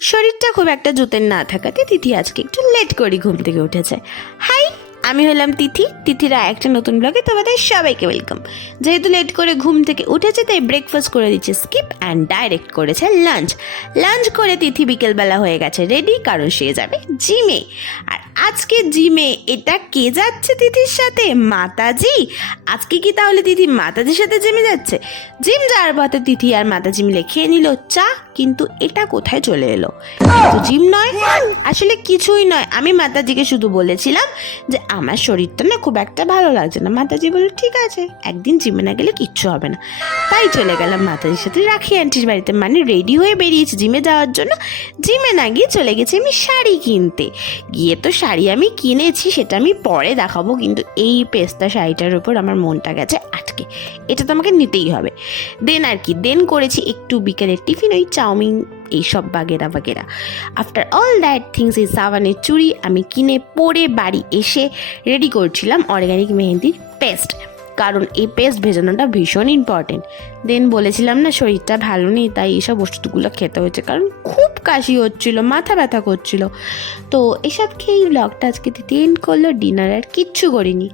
শরীরটা খুব একটা জোতের না থাকাতে তিথি আজকে একটু লেট করে ঘুম থেকে উঠেছে। হাই, আমি হলাম তিথি। তিথিরা একটা নতুন ব্লগে তোমাদের সবাইকে ওয়েলকাম। যেহেতু লেট করে ঘুম থেকে উঠেছে তাই ব্রেকফাস্ট করে দিচ্ছে স্কিপ অ্যান্ড ডাইরেক্ট করেছে লাঞ্চ করে তিথি বিকেলবেলা হয়ে গেছে রেডি, কারণ সে যাবে জিমে। আর আজকে জিমে এটা কে যাচ্ছে তিথির সাথে? মাতাজি। আজকে কি তাহলে তিথি মাতাজির সাথে জিমে যাচ্ছে? জিম যাওয়ার পথে তিথি আর মাতাজি মিলে খেয়ে নিল চা, কিন্তু এটা কোথায় চলে এলো? তো জিম নয়, আসলে কিছুই নয়। আমি মাতাজিকে শুধু বলেছিলাম যে আমার শরীরটা না খুব একটা ভালো লাগছে না। মাতাজি বলল ঠিক আছে, একদিন জিমে না গেলে কিচ্ছু হবে না। তাই চলে গেলাম মাতাজির সাথে রাখি আন্টির বাড়িতে, মানে রেডি হয়ে বেরিয়েছি জিমে যাওয়ার জন্য। জিমে না গিয়ে চলে গেছি আমি শাড়ি কিনতে। গিয়ে তো শাড়ি আমি কিনেছি, সেটা আমি পরে দেখাবো, কিন্তু এই পেস্তা শাড়িটার উপর আমার মনটা গেছে আটকে। এটা তো আমাকে নিতেই হবে। দেন করেছি একটু বিকেলের টিফিন, ওই চাউমিন এইসব বাগেরা। আফটার অল দ্যাট থিংস, এই সাবানের চুড়ি আমি কিনে পরে বাড়ি এসে রেডি করছিলাম অর্গ্যানিক মেহেন্দির পেস্ট, কারণ এই পেস্ট ভেজানোটা ভীষণ ইম্পর্টেন্ট। দেন বলেছিলাম না শরীরটা ভালো নেই, তাই এইসব ওষুধগুলো খেতে হয়েছে, কারণ খুব কাশি হচ্ছিল, মাথা ব্যথা করছিল। তো এসব খেয়েই ব্লগটা আজকে দিতে এন্ড করলো। ডিনার আর কিচ্ছু করিনি।